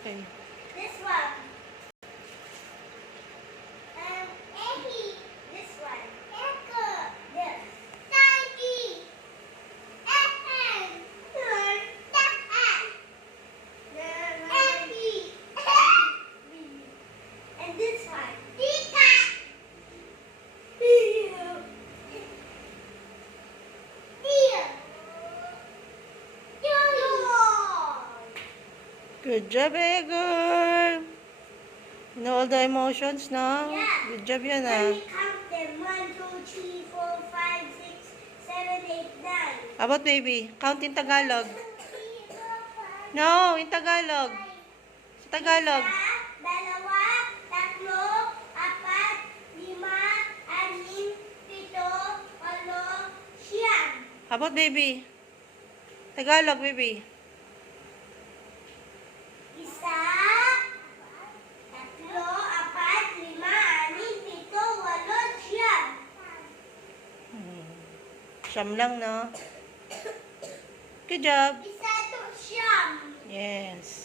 Okay. This one. Ehi. This one. Eko. This. Tiny. Ehem. Tahan. Ehi. And this one. Tika. Here. Good job, Egor. You know all the emotions, no? Yeah. Good job yan, Let me count them. 1, 2, 3, 4, 5, 6, 7, 8, 9. How about baby? Count in Tagalog. No, in Tagalog. Sa Tagalog. Isa, dalawa, tatlo, apat, lima, anim, pito, walo, siyam. How about baby? Tagalog, baby. Isa, tatlo, apat, lima, anim, pito, walo, siyam. Siyam lang, no? Good job. Isa to siyam. Yes.